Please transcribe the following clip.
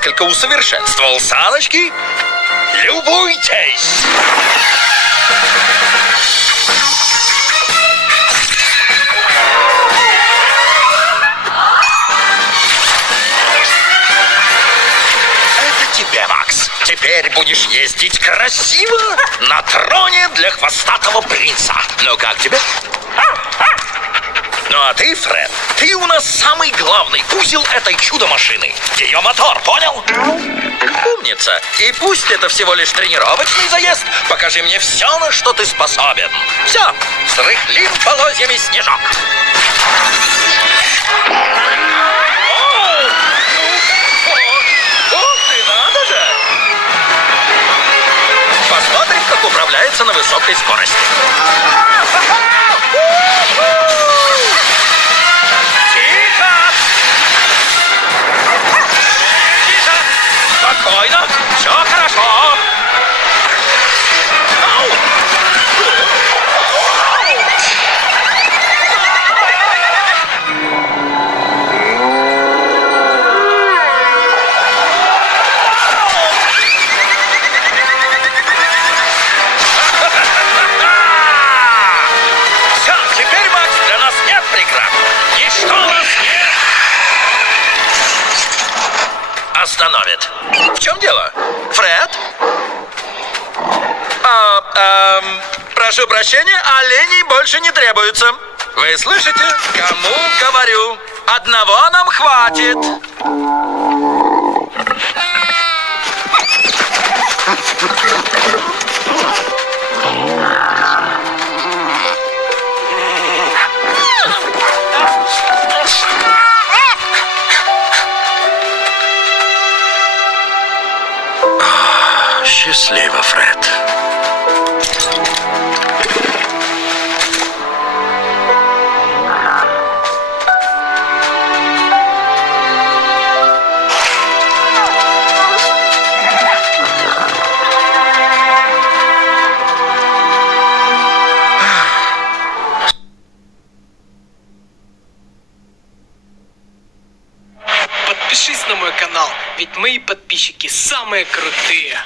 несколько усовершенствовал саночки. Любуйтесь! Это тебе, Макс. Теперь будешь ездить красиво на троне для хвостатого принца. Ну как тебе? Ну а ты, Фред, ты у нас самый главный узел этой чудо-машины. Ее мотор, понял? Умница. И пусть это всего лишь тренировочный заезд, покажи мне все, на что ты способен. Все, срыхлим полозьями снежок. Ух ты, надо же! Посмотрим, как управляется на высокой скорости. Спокойно, все хорошо. Все, теперь, Макс, для нас нет преград. Ничто нас не остановит. В чем дело? Фред? Прошу прощения, оленей больше не требуется. Вы слышите? Кому говорю? Одного нам хватит. Счастливо, Фред. Подпишись на мой канал, ведь мои подписчики самые крутые.